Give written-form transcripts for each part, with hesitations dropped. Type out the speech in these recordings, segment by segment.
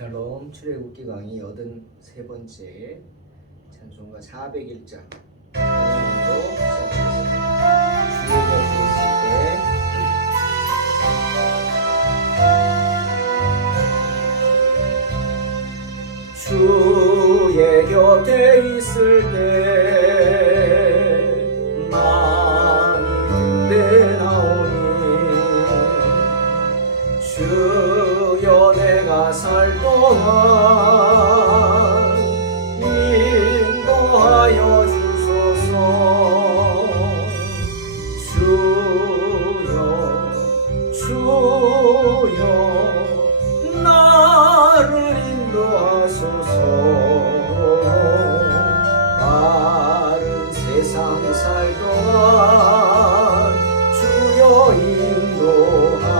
샬롬 출애굽기 강의 83번째 찬송가 401장 찬양으로 시작하겠습니다. 주의 곁에 있을 때 마음이 든든하오니 주여 내가 살 동안 인도하여 주소서. 주여 나를 인도하소서. 마른 세상 살 동안 주여 인도하소서.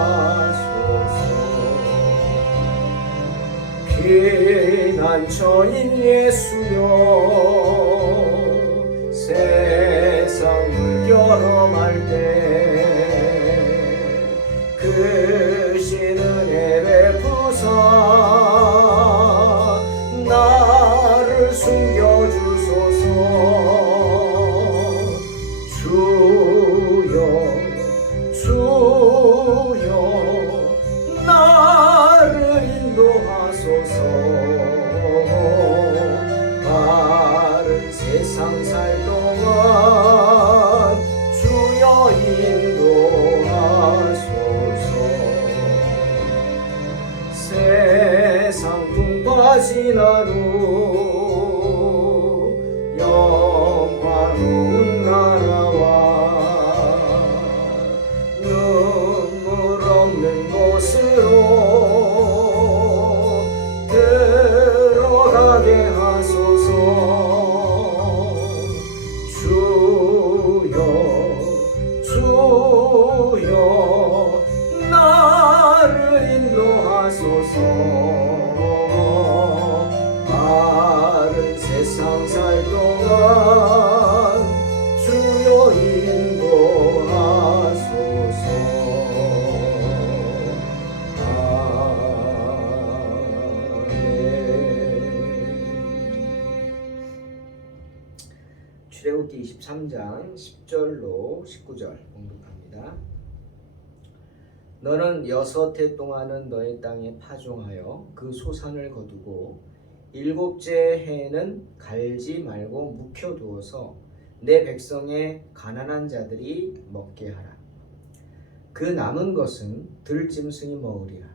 피난처인 예수여 세상 물결험할 때 크신 은혜 베푸사 나를 숨겨주소서. 주여 나를 인도하소서. 바른 세상 살 동안 주여 인도하소서. 세상 풍파 지나루 영화로운 나라와 눈물 없는 곳으로 들어가게 하소서. 주여 나를 인도하소서. 바른 세상 살 동안 주여 인도하소서. 출애굽기 23장 10절로 19절 공독합니다. 너는 6해 동안은 너의 땅에 파종하여 그 소산을 거두고 7째 해에는 갈지 말고 묵혀두어서 내 백성의 가난한 자들이 먹게 하라. 그 남은 것은 들짐승이 먹으리라.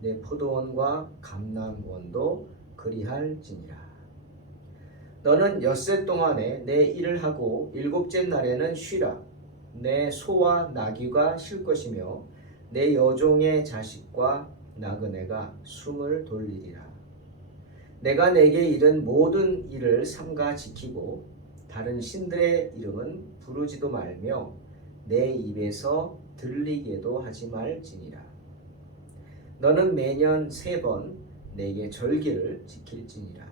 내 포도원과 감람원도 그리할지니라. 너는 6해 동안에 내 일을 하고 7째 날에는 쉬라. 내 소와 나귀가 쉴 것이며 내 여종의 자식과 나그네가 숨을 돌리리라. 내가 내게 이른 모든 일을 삼가 지키고 다른 신들의 이름은 부르지도 말며 내 입에서 들리게도 하지 말지니라. 너는 매년 3번 내게 절기를 지킬지니라.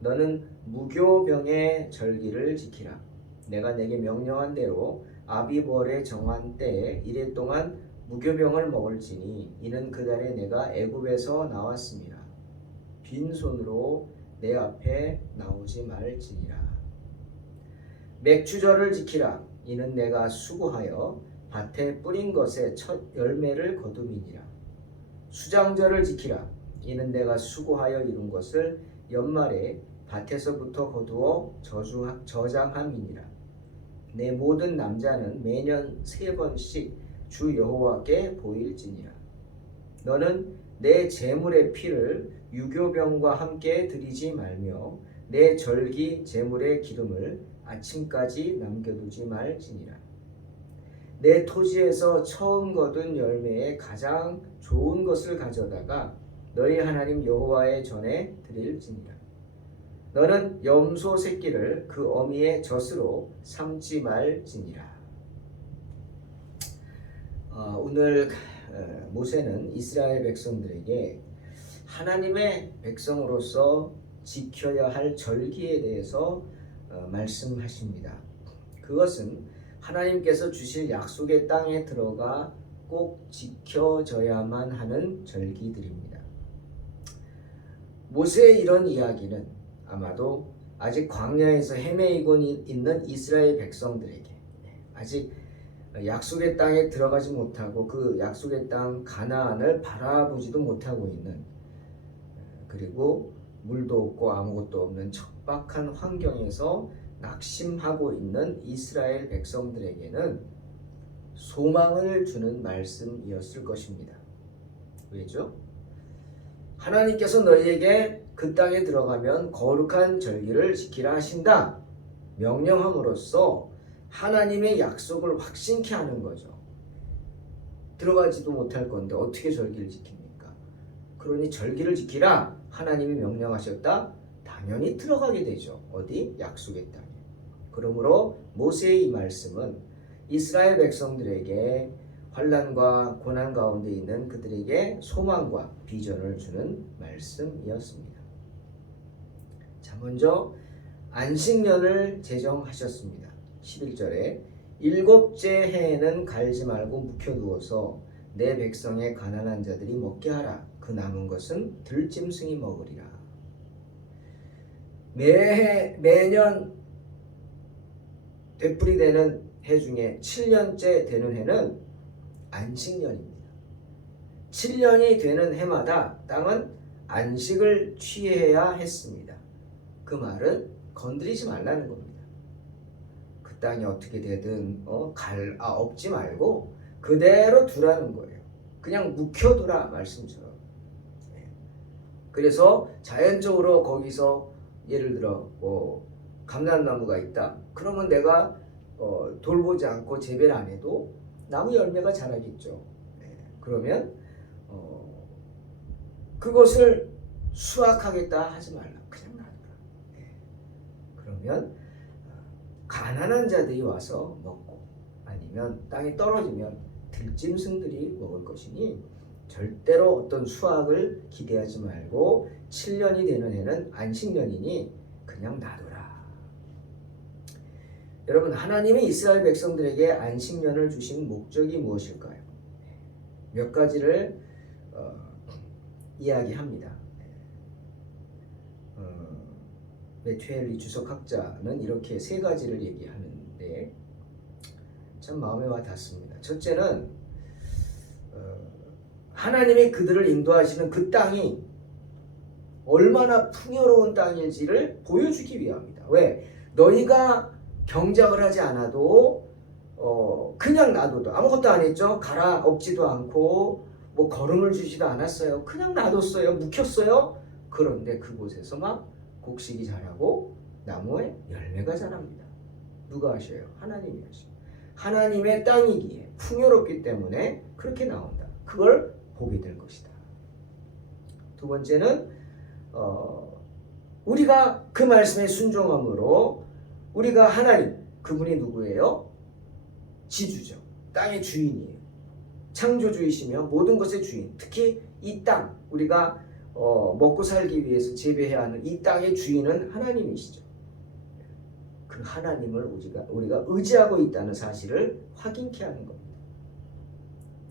너는 무교병의 절기를 지키라. 내가 내게 명령한 대로 아비벌에 정한 때에 이래 동안 무교병을 먹을지니 이는 그달에 내가 애굽에서 나왔음이라. 빈손으로 내 앞에 나오지 말지니라. 맥주절을 지키라. 이는 내가 수고하여 밭에 뿌린 것의 첫 열매를 거둠이니라. 수장절을 지키라. 이는 내가 수고하여 이룬 것을 연말에 밭에서부터 거두어 저장함이니라. 내 모든 남자는 매년 3번씩 주 여호와께 보일지니라. 너는 내 제물의 피를 유교병과 함께 드리지 말며 내 절기 제물의 기름을 아침까지 남겨두지 말지니라. 내 토지에서 처음 거둔 열매의 가장 좋은 것을 가져다가 너희 하나님 여호와의 전에 드릴지니라. 너는 염소 새끼를 그 어미의 젖으로 삼지 말지니라. 오늘 모세는 이스라엘 백성들에게 하나님의 백성으로서 지켜야 할 절기에 대해서 말씀하십니다. 그것은 하나님께서 주실 약속의 땅에 들어가 꼭 지켜져야만 하는 절기들입니다. 모세의 이런 이야기는 아마도 아직 광야에서 헤매이고 있는 이스라엘 백성들에게 아직 약속의 땅에 들어가지 못하고 그 약속의 땅 가나안을 바라보지도 못하고 있는, 그리고 물도 없고 아무것도 없는 척박한 환경에서 낙심하고 있는 이스라엘 백성들에게는 소망을 주는 말씀이었을 것입니다. 왜죠? 하나님께서 너희에게 그 땅에 들어가면 거룩한 절기를 지키라 하신다 명령함으로써 하나님의 약속을 확신케 하는 거죠. 들어가지도 못할 건데 어떻게 절기를 지킵니까? 그러니 절기를 지키라 하나님이 명령하셨다. 당연히 들어가게 되죠. 어디? 약속의 땅에. 그러므로 모세의 이 말씀은 이스라엘 백성들에게 환난과 고난 가운데 있는 그들에게 소망과 비전을 주는 말씀이었습니다. 자, 먼저 안식년을 제정하셨습니다. 11절에 일곱째 해에는 갈지 말고 묵혀두어서 내 백성의 가난한 자들이 먹게 하라. 그 남은 것은 들짐승이 먹으리라. 매년 되풀이 되는 해 중에 7년째 되는 해는 안식년입니다. 7년이 되는 해마다 땅은 안식을 취해야 했습니다. 그 말은 건드리지 말라는 겁니다. 그 땅이 어떻게 되든 없지 말고 그대로 두라는 거예요. 그냥 묵혀두라 말씀처럼. 그래서 자연적으로 거기서 예를 들어 감람나무가 있다. 그러면 내가 돌보지 않고 재배를 안 해도 나무 열매가 자라겠죠. 그러면 그것을 수확하겠다 하지 말라. 그냥 놔두라. 그러면 가난한 자들이 와서 먹고 아니면 땅에 떨어지면 들짐승들이 먹을 것이니 절대로 어떤 수확을 기대하지 말고 7년이 되는 해는 안식년이니 그냥 놔둬라. 여러분, 하나님이 이스라엘 백성들에게 안식년을 주신 목적이 무엇일까요? 몇 가지를 이야기합니다. 메튜엘리 주석학자는 이렇게 세 가지를 얘기하는데 참 마음에 와 닿습니다. 첫째는 하나님이 그들을 인도하시는 그 땅이 얼마나 풍요로운 땅일지를 보여주기 위함이다. 왜? 너희가 경작을 하지 않아도 그냥 놔둬도 아무것도 안 했죠. 갈아엎지도 않고 뭐 거름을 주지도 않았어요. 그냥 놔뒀어요. 묵혔어요. 그런데 그곳에서 막 곡식이 자라고 나무에 열매가 자랍니다. 누가 하셔요? 하나님이 하셔요. 하나님의 땅이기에 풍요롭기 때문에 그렇게 나온다. 그걸 보게 될 것이다. 두 번째는 우리가 그 말씀에 순종함으로 우리가 하나님, 그분이 누구예요? 지주죠. 땅의 주인이에요. 창조주이시며 모든 것의 주인. 특히 이 땅, 우리가 먹고 살기 위해서 재배해야 하는 이 땅의 주인은 하나님이시죠. 그 하나님을 우리가 의지하고 있다는 사실을 확인케 하는 겁니다.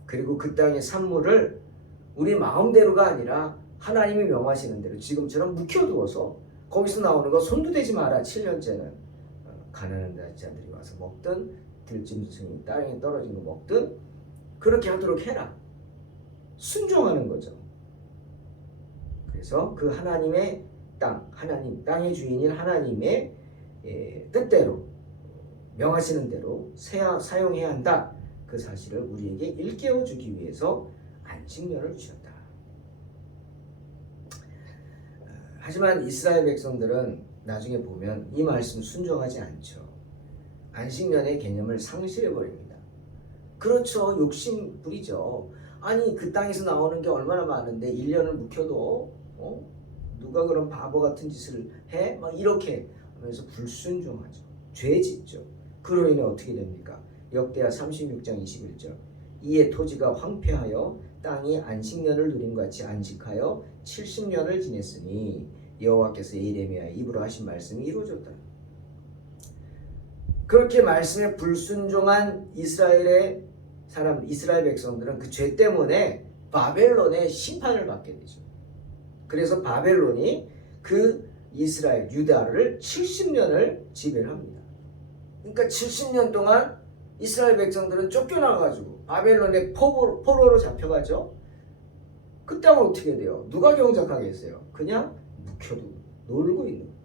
그리고 그 땅의 산물을 우리 마음대로가 아니라 하나님이 명하시는 대로 지금처럼 묵혀두어서 거기서 나오는 거 손도 대지 마라. 7년째는 가난한 자들이 와서 먹든 들짐승이 땅에 떨어진 거 먹든 그렇게 하도록 해라. 순종하는 거죠. 그래서 그 하나님의 땅, 하나님 땅의 주인인 하나님의 뜻대로 명하시는 대로 사용해야 한다. 그 사실을 우리에게 일깨워 주기 위해서 안식년을 주셨다. 하지만 이스라엘 백성들은 나중에 보면 이 말씀 순종하지 않죠. 안식년의 개념을 상실해 버립니다. 그렇죠. 욕심 부리죠. 아니 그 땅에서 나오는 게 얼마나 많은데 1년을 묵혀도 누가 그런 바보 같은 짓을 해? 막 이렇게 하면서 불순종하죠. 죄 짓죠. 그로 인해 어떻게 됩니까? 역대하 36장 21절 이에 토지가 황폐하여 땅이 안식년을 누림같이 안식하여 70년을 지냈으니 여호와께서 예레미야의 입으로 하신 말씀이 이루어졌다. 그렇게 말씀에 불순종한 이스라엘 백성들은 그 죄 때문에 바벨론의 심판을 받게 되죠. 그래서 바벨론이 그 이스라엘, 유다를 70년을 지배를 합니다. 그러니까 70년 동안 이스라엘 백성들은 쫓겨나가지고 바벨론의 포로로 잡혀가죠. 그때는 어떻게 돼요? 누가 경작하겠어요? 그냥 묵혀두고 놀고 있는 거예요.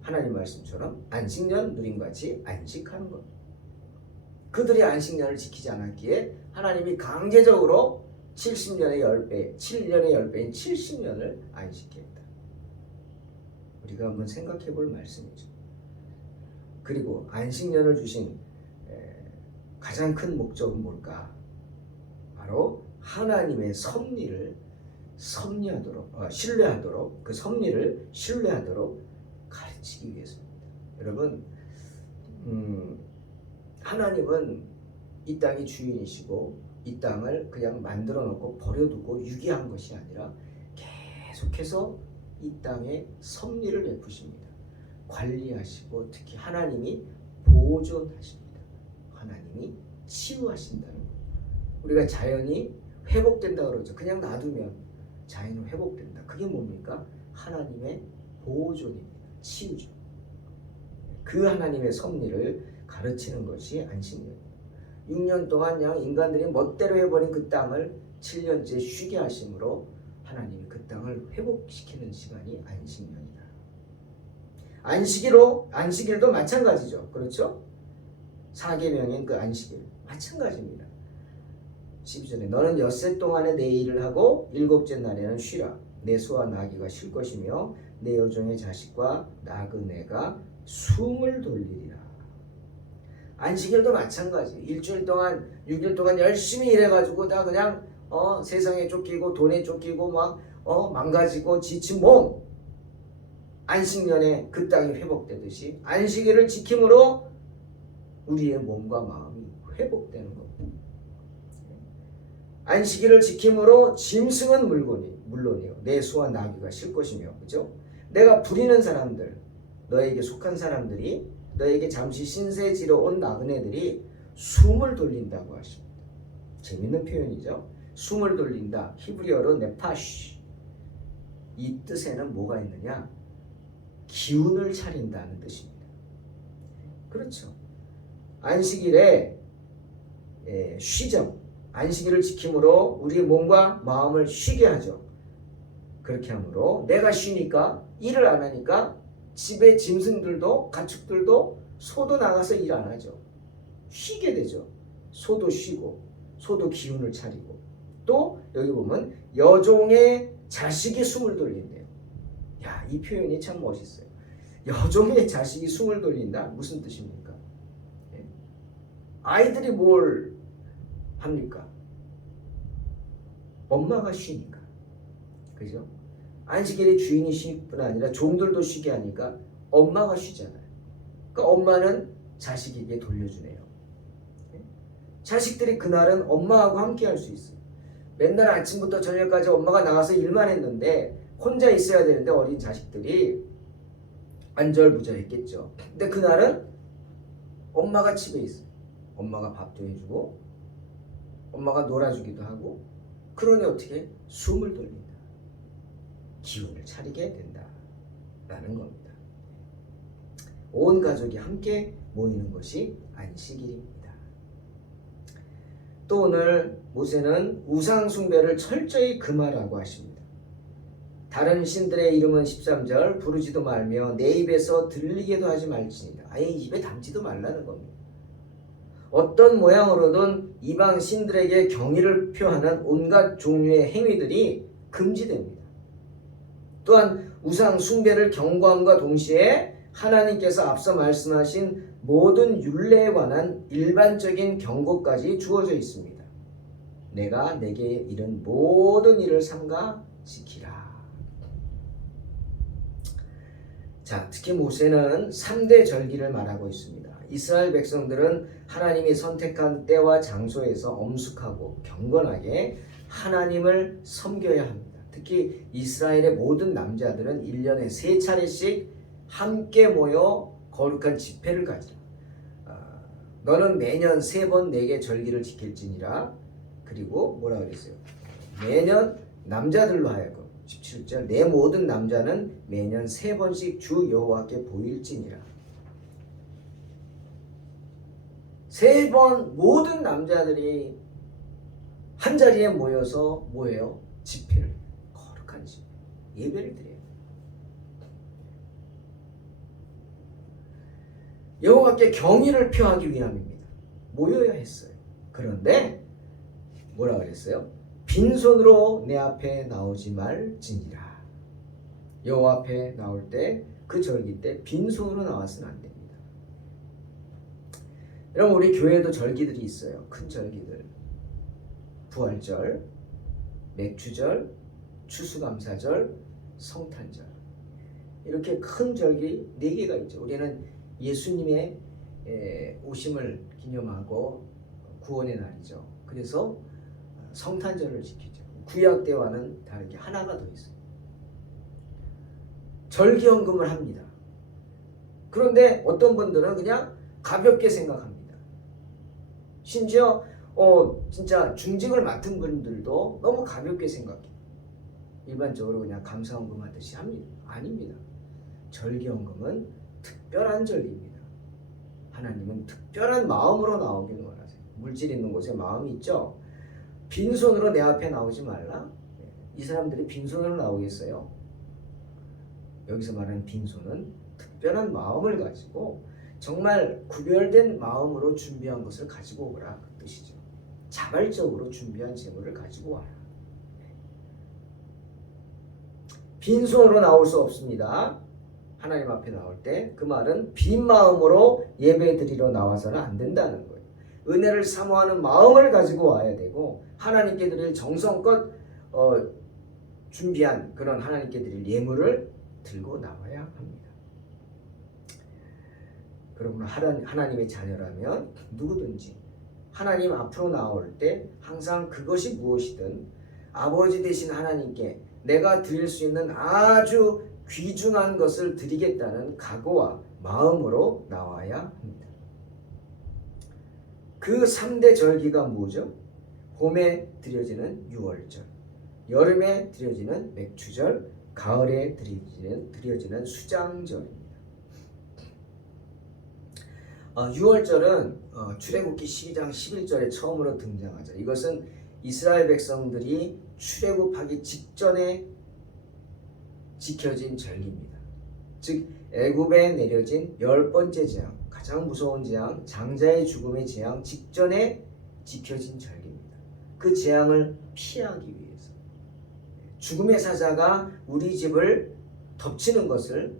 하나님 말씀처럼 안식년 누림같이 안식하는 것. 그들이 안식년을 지키지 않았기에 하나님이 강제적으로 70년의 10배, 7년의 10배인 70년을 안식케 했다. 우리가 한번 생각해 볼 말씀이죠. 그리고 안식년을 주신 가장 큰 목적은 뭘까? 바로 하나님의 섭리를 신뢰하도록 그 섭리를 신뢰하도록 가르치기 위해서입니다. 여러분, 하나님은 이 땅의 주인이시고 이 땅을 그냥 만들어 놓고 버려두고 유기한 것이 아니라 계속해서 이 땅에 섭리를 베푸십니다. 관리하시고 특히 하나님이 보존하십니다. 하나님이 치유하신다는 것. 우리가 자연이 회복된다 그러죠. 그냥 놔두면 자연은 회복된다. 그게 뭡니까? 하나님의 보존입니다. 치유죠. 그 하나님의 섭리를 가르치는 것이 안식년입니다. 6년 동안 그냥 인간들이 멋대로 해버린 그 땅을 7년째 쉬게 하심으로 하나님이 그 땅을 회복시키는 시간이 안식년이다. 안식일도 마찬가지죠. 그렇죠? 4계명인 그 안식일 마찬가지입니다. 12절에 너는 엿새 동안에 내 일을 하고 일곱째 날에는 쉬라. 내 소와 나귀가 쉴 것이며 내 여종의 자식과 나그네가 숨을 돌리리라. 안식일도 마찬가지. 일주일 동안 6일 동안 열심히 일해가지고 다 그냥 세상에 쫓기고 돈에 쫓기고 막 망가지고 지친 몸. 안식년에 그 땅이 회복되듯이 안식일을 지킴으로 우리의 몸과 마음이 회복되는 겁니다. 안식일을 지킴으로 짐승은 물론이요 내 소와 나귀가 쉴 것이며, 그죠? 내가 부리는 사람들, 너에게 속한 사람들이, 너에게 잠시 신세 지러 온 나그네들이 숨을 돌린다고 하십니다. 재밌는 표현이죠. 숨을 돌린다. 히브리어로 네파쉬. 이 뜻에는 뭐가 있느냐? 기운을 차린다는 뜻입니다. 그렇죠. 안식일에 쉬죠. 안식일을 지킴으로 우리의 몸과 마음을 쉬게 하죠. 그렇게 함으로 내가 쉬니까, 일을 안 하니까 집에 짐승들도 가축들도 소도 나가서 일 안 하죠. 쉬게 되죠. 소도 쉬고 소도 기운을 차리고, 또 여기 보면 여종의 자식이 숨을 돌린대요. 야, 이 표현이 참 멋있어요. 여종의 자식이 숨을 돌린다? 무슨 뜻입니까? 아이들이 뭘 합니까? 엄마가 쉬니까. 그죠? 안식일에 주인이 쉴 뿐 아니라 종들도 쉬게 하니까 엄마가 쉬잖아요. 그러니까 엄마는 자식에게 돌려주네요. 자식들이 그날은 엄마하고 함께 할 수 있어요. 맨날 아침부터 저녁까지 엄마가 나가서 일만 했는데 혼자 있어야 되는데 어린 자식들이 안절부절했겠죠. 근데 그날은 엄마가 집에 있어요. 엄마가 밥도 해주고 엄마가 놀아주기도 하고, 그러니 어떻게? 숨을 돌린다. 기운을 차리게 된다라는 겁니다. 온 가족이 함께 모이는 것이 안식일입니다. 또 오늘 모세는 우상 숭배를 철저히 금하라고 하십니다. 다른 신들의 이름은 13절 부르지도 말며 내 입에서 들리게도 하지 말지니라. 아예 입에 담지도 말라는 겁니다. 어떤 모양으로든 이방 신들에게 경의를 표하는 온갖 종류의 행위들이 금지됩니다. 또한 우상 숭배를 경고함과 동시에 하나님께서 앞서 말씀하신 모든 율례에 관한 일반적인 경고까지 주어져 있습니다. 내가 내게 이른 모든 일을 삼가 지키라. 자, 특히 모세는 3대 절기를 말하고 있습니다. 이스라엘 백성들은 하나님이 선택한 때와 장소에서 엄숙하고 경건하게 하나님을 섬겨야 합니다. 특히 이스라엘의 모든 남자들은 1년에 3차례씩 함께 모여 거룩한 집회를 가지라. 너는 매년 3번 내게 절기를 지킬지니라. 그리고 뭐라 그랬어요? 매년 남자들로 하여금 17절 내 모든 남자는 매년 3번씩 주 여호와께 보일지니라. 3번 모든 남자들이 한 자리에 모여서 뭐예요? 집회를, 거룩한 집회, 예배를 드려요. 여호와께 경의를 표하기 위함입니다. 모여야 했어요. 그런데 뭐라 그랬어요? 빈손으로 내 앞에 나오지 말지니라. 여호와 앞에 나올 때, 그 절기 때 빈손으로 나와서는 안 됩니다. 여러분, 우리 교회에도 절기들이 있어요. 큰 절기들. 부활절, 맥주절, 추수감사절, 성탄절. 이렇게 큰 절기 4개가 있죠. 우리는 예수님의 오심을 기념하고 구원의 날이죠. 그래서 성탄절을 지키죠. 구약 때와는 다르게 하나가 더 있어요. 절기헌금을 합니다. 그런데 어떤 분들은 그냥 가볍게 생각합니다. 심지어 진짜 중직을 맡은 분들도 너무 가볍게 생각해요. 일반적으로 그냥 감사헌금 하듯이 합니다. 아닙니다. 절기헌금은 특별한 절기입니다. 하나님은 특별한 마음으로 나오기를 원하세요. 물질 있는 곳에 마음이 있죠. 빈손으로 내 앞에 나오지 말라. 이 사람들이 빈손으로 나오겠어요? 여기서 말하는 빈손은 특별한 마음을 가지고 정말 구별된 마음으로 준비한 것을 가지고 오라, 그 뜻이죠. 자발적으로 준비한 재물을 가지고 와라. 빈손으로 나올 수 없습니다. 하나님 앞에 나올 때 그 말은 빈 마음으로 예배 드리러 나와서는 안 된다는 거예요. 은혜를 사모하는 마음을 가지고 와야 되고, 하나님께 드릴 정성껏 준비한 그런 하나님께 드릴 예물을 들고 나와야 합니다. 그러므로 하나님의 자녀라면 누구든지 하나님 앞으로 나올 때 항상 그것이 무엇이든 아버지 되신 하나님께 내가 드릴 수 있는 아주 귀중한 것을 드리겠다는 각오와 마음으로 나와야 합니다. 그 3대 절기가 뭐죠? 봄에 드려지는 유월절, 여름에 드려지는 맥주절, 가을에 드려지는 수장절입니다. 유월절은 출애굽기 12장 11절에 처음으로 등장하죠. 이것은 이스라엘 백성들이 출애굽하기 직전에 지켜진 절기입니다. 즉 애굽에 내려진 10번째 재앙, 가장 무서운 재앙, 장자의 죽음의 재앙 직전에 지켜진 절기입니다. 그 재앙을 피하기 위해서 죽음의 사자가 우리 집을 덮치는 것을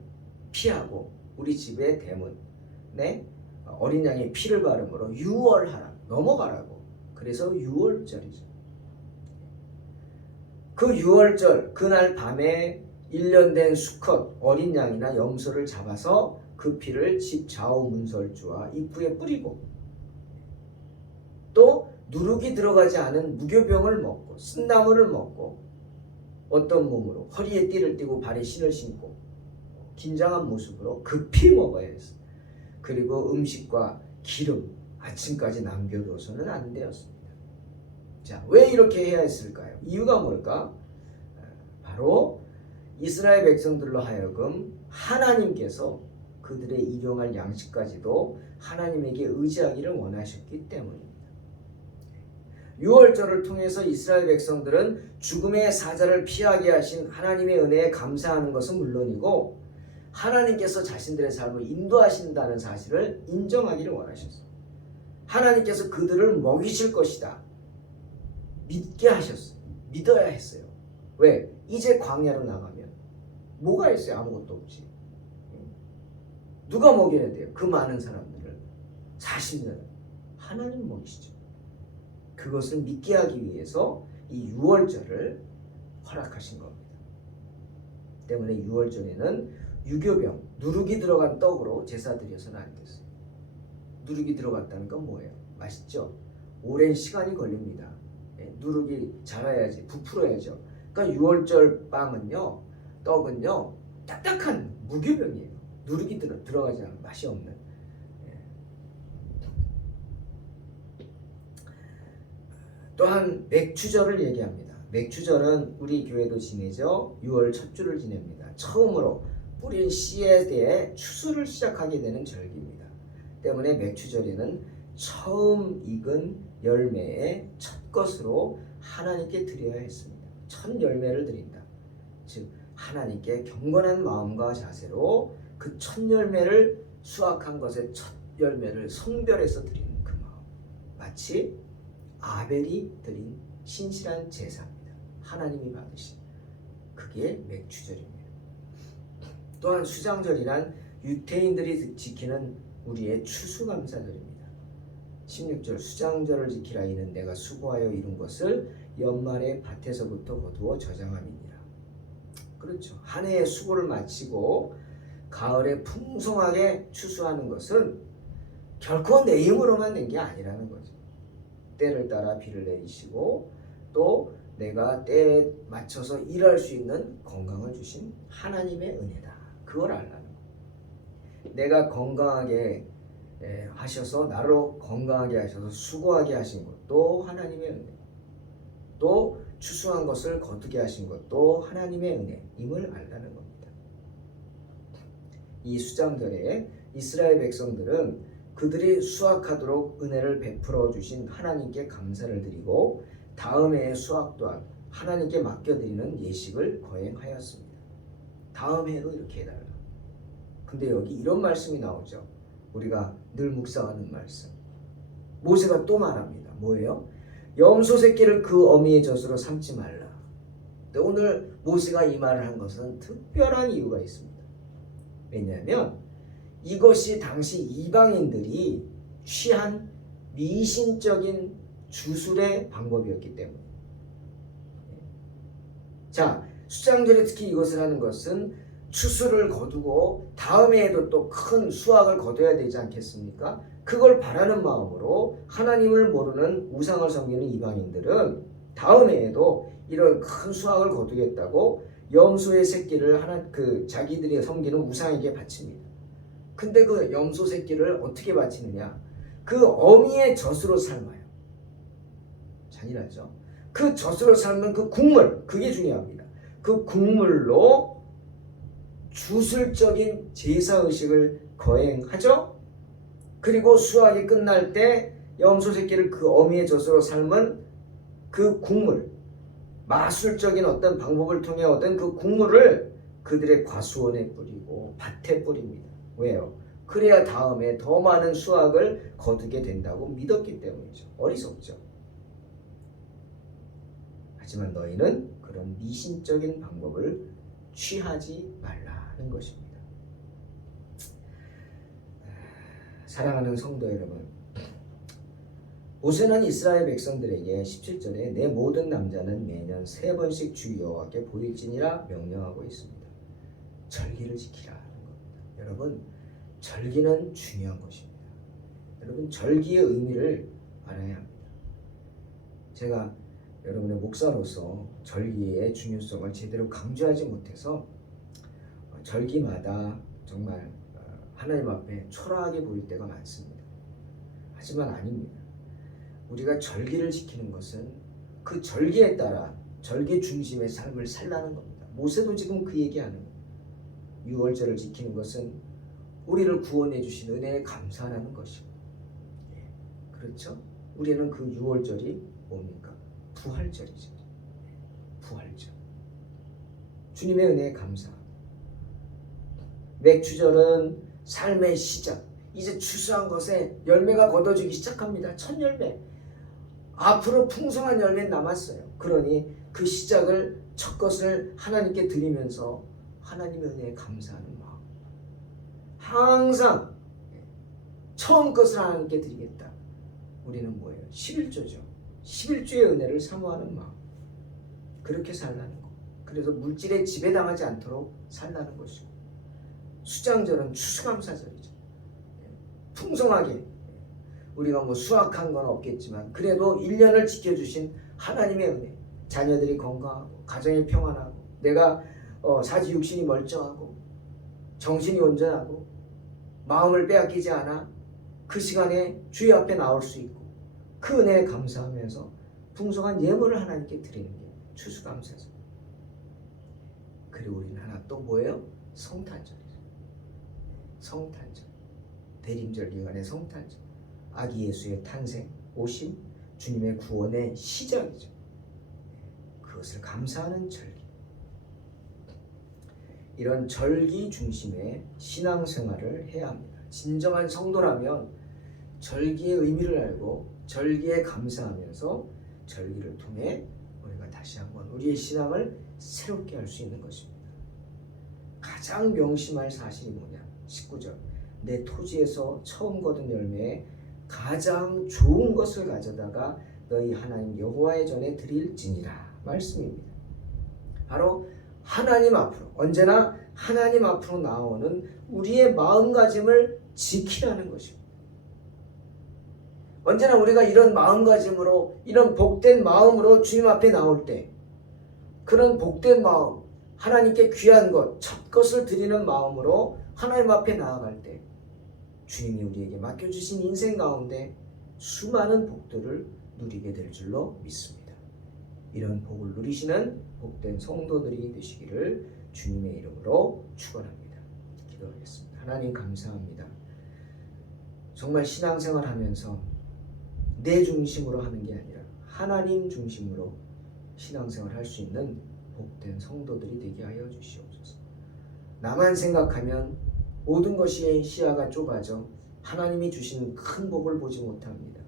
피하고 우리 집의 대문에 어린 양의 피를 바름으로 유월하라, 넘어가라고. 그래서 유월절이죠. 그 유월절 그날 밤에 1년 된 수컷 어린 양이나 염소를 잡아서 그 피를 집 좌우 문설주와 입구에 뿌리고, 또 누룩이 들어가지 않은 무교병을 먹고 쓴나물을 먹고 어떤 몸으로 허리에 띠를 띠고 발에 신을 신고 긴장한 모습으로 급히 먹어야 했어요. 그리고 음식과 기름 아침까지 남겨두어서는 안 되었습니다. 자, 왜 이렇게 해야 했을까요? 이유가 뭘까? 바로 이스라엘 백성들로 하여금 하나님께서 그들의 일용할 양식까지도 하나님에게 의지하기를 원하셨기 때문입니다. 유월절을 통해서 이스라엘 백성들은 죽음의 사자를 피하게 하신 하나님의 은혜에 감사하는 것은 물론이고, 하나님께서 자신들의 삶을 인도하신다는 사실을 인정하기를 원하셨어요. 하나님께서 그들을 먹이실 것이다 믿게 하셨어요. 믿어야 했어요. 왜? 이제 광야로 나가면 뭐가 있어요? 아무것도 없지. 누가 먹여야 돼요? 그 많은 사람들을 40년 하나님 먹이시죠. 그것을 믿게 하기 위해서 이 유월절을 허락하신 겁니다. 때문에 유월절에는 유교병, 누룩이 들어간 떡으로 제사 드려서는 안 됐어요. 누룩이 들어갔다는 건 뭐예요? 맛있죠? 오랜 시간이 걸립니다. 누룩이 자라야지, 부풀어야죠. 그러니까 유월절 빵은요, 떡은요, 딱딱한 무교병이에요. 누룩이 들어가지 않은 맛이 없는. 또한 맥주절을 얘기합니다. 맥주절은 우리 교회도 지내죠. 6월 첫 주를 지냅니다. 처음으로 뿌린 씨에 대해 추수를 시작하게 되는 절기입니다. 때문에 맥주절에는 처음 익은 열매의 첫 것으로 하나님께 드려야 했습니다. 첫 열매를 드린다. 즉 하나님께 경건한 마음과 자세로 그 첫 열매를 수확한 것의 첫 열매를 성별해서 드리는 그 마음, 마치 아벨이 드린 신실한 제사입니다. 하나님이 받으신 그게 맥주절입니다. 또한 수장절이란 유대인들이 지키는 우리의 추수감사절입니다. 16절 수장절을 지키라 이는 내가 수고하여 이룬 것을 연말에 밭에서부터 거두어 저장함이니라. 그렇죠. 한 해의 수고를 마치고 가을에 풍성하게 추수하는 것은 결코 내 힘으로만 낸 게 아니라는 거죠. 때를 따라 비를 내리시고 또 내가 때에 맞춰서 일할 수 있는 건강을 주신 하나님의 은혜다. 그걸 알라는 거예요. 내가 건강하게 하셔서 나로 건강하게 하셔서 수고하게 하신 것도 하나님의 은혜, 또 추수한 것을 거두게 하신 것도 하나님의 은혜임을 알라는 겁니다. 이 수장절에 이스라엘 백성들은 그들이 수확하도록 은혜를 베풀어 주신 하나님께 감사를 드리고 다음 해의 수확 또한 하나님께 맡겨드리는 예식을 거행하였습니다. 다음 해도 이렇게 해달라. 근데 여기 이런 말씀이 나오죠. 우리가 늘 묵상하는 말씀. 모세가 또 말합니다. 뭐예요? 염소 새끼를 그 어미의 젖으로 삼지 말라. 근데 오늘 모세가 이 말을 한 것은 특별한 이유가 있습니다. 왜냐하면 이것이 당시 이방인들이 취한 미신적인 주술의 방법이었기 때문에. 자, 수장절에 특히 이것을 하는 것은 추수를 거두고 다음 해에도 또 큰 수확을 거둬야 되지 않겠습니까? 그걸 바라는 마음으로 하나님을 모르는 우상을 섬기는 이방인들은 다음 해에도 이런 큰 수확을 거두겠다고 염소의 새끼를 자기들이 섬기는 우상에게 바칩니다. 근데 그 염소 새끼를 어떻게 바치느냐? 그 어미의 젖으로 삶아요. 잔인하죠? 그 젖으로 삶은 그 국물, 그게 중요합니다. 그 국물로 주술적인 제사의식을 거행하죠. 그리고 수확이 끝날 때 염소 새끼를 그 어미의 젖으로 삶은 그 국물, 마술적인 어떤 방법을 통해 얻은 그 국물을 그들의 과수원에 뿌리고 밭에 뿌립니다. 왜요? 그래야 다음에 더 많은 수확을 거두게 된다고 믿었기 때문이죠. 어리석죠. 하지만 너희는 그런 미신적인 방법을 취하지 말라는 것입니다. 사랑하는 성도 여러분, 모세는 이스라엘 백성들에게 17절에 내 모든 남자는 매년 3번씩 주 여호와께 보일지니라 명령하고 있습니다. 절기를 지키라는 겁니다. 여러분, 절기는 중요한 것입니다. 여러분, 절기의 의미를 알아야 합니다. 제가 여러분의 목사로서 절기의 중요성을 제대로 강조하지 못해서 절기마다 정말 하나님 앞에 초라하게 보일 때가 많습니다. 하지만 아닙니다. 우리가 절기를 지키는 것은 그 절기에 따라 절기 중심의 삶을 살라는 겁니다. 모세도 지금 그 얘기하는 거예요. 6월절을 지키는 것은 우리를 구원해 주신 은혜에 감사하는 것이고, 그렇죠? 우리는 그 6월절이 뭡니까? 부활절이죠. 부활절. 주님의 은혜에 감사합니다. 맥주절은 삶의 시작. 이제 추수한 것에 열매가 걷어지기 시작합니다. 첫 열매. 앞으로 풍성한 열매는 남았어요. 그러니 그 시작을 첫 것을 하나님께 드리면서 하나님의 은혜에 감사하는 마음. 항상 처음 것을 하나님께 드리겠다. 우리는 뭐예요? 11조죠. 11조의 은혜를 사모하는 마음. 그렇게 살라는 거. 그래서 물질에 지배당하지 않도록 살라는 것이고, 수장절은 추수감사절이죠. 풍성하게 우리가 뭐 수확한 건 없겠지만 그래도 1년을 지켜주신 하나님의 은혜, 자녀들이 건강하고 가정이 평안하고 내가 사지육신이 멀쩡하고 정신이 온전하고 마음을 빼앗기지 않아 그 시간에 주의 앞에 나올 수 있고 그 은혜에 감사하면서 풍성한 예물을 하나님께 드리는 게 추수감사절. 그리고 우리는 하나 또 뭐예요? 성탄절이죠. 성탄절. 대림절 기간의 성탄절. 아기 예수의 탄생, 오심, 주님의 구원의 시작이죠. 그것을 감사하는 절기. 이런 절기 중심의 신앙생활을 해야 합니다. 진정한 성도라면 절기의 의미를 알고 절기에 감사하면서 절기를 통해 우리가 다시 한번 우리의 신앙을 새롭게 할 수 있는 것입니다. 가장 명심할 사실이 뭐냐? 19절. 내 토지에서 처음 거둔 열매에 가장 좋은 것을 가져다가 너희 하나님 여호와의 전에 드릴지니라 말씀입니다. 바로 하나님 앞으로, 언제나 하나님 앞으로 나오는 우리의 마음가짐을 지키라는 것입니다. 언제나 우리가 이런 마음가짐으로, 이런 복된 마음으로 주님 앞에 나올 때, 그런 복된 마음, 하나님께 귀한 것, 첫 것을 드리는 마음으로 하나님 앞에 나아갈 때 주님이 우리에게 맡겨주신 인생 가운데 수많은 복들을 누리게 될 줄로 믿습니다. 이런 복을 누리시는 복된 성도들이 되시기를 주님의 이름으로 축원합니다. 기도하겠습니다. 하나님 감사합니다. 정말 신앙생활 하면서 내 중심으로 하는 게 아니라 하나님 중심으로 신앙생활 할 수 있는 복된 성도들이 되게 하여 주시옵소서. 나만 생각하면 모든 것이 시야가 좁아져 하나님이 주시는 큰 복을 보지 못합니다.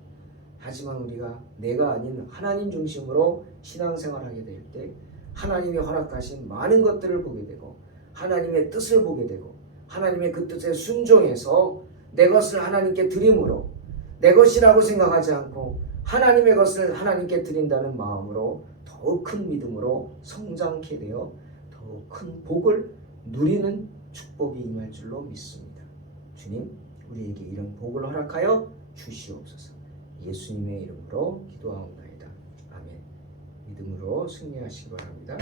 하지만 우리가 내가 아닌 하나님 중심으로 신앙생활하게 될 때 하나님이 허락하신 많은 것들을 보게 되고 하나님의 뜻을 보게 되고 하나님의 그 뜻에 순종해서 내 것을 하나님께 드림으로 내 것이라고 생각하지 않고 하나님의 것을 하나님께 드린다는 마음으로 더욱 큰 믿음으로 성장케 되어 더욱 큰 복을 누리는 축복이 임할 줄로 믿습니다. 주님, 우리에게 이런 복을 허락하여 주시옵소서. 예수님의 이름으로 기도하옵나이다. 아멘. 믿음으로 승리하시기 바랍니다.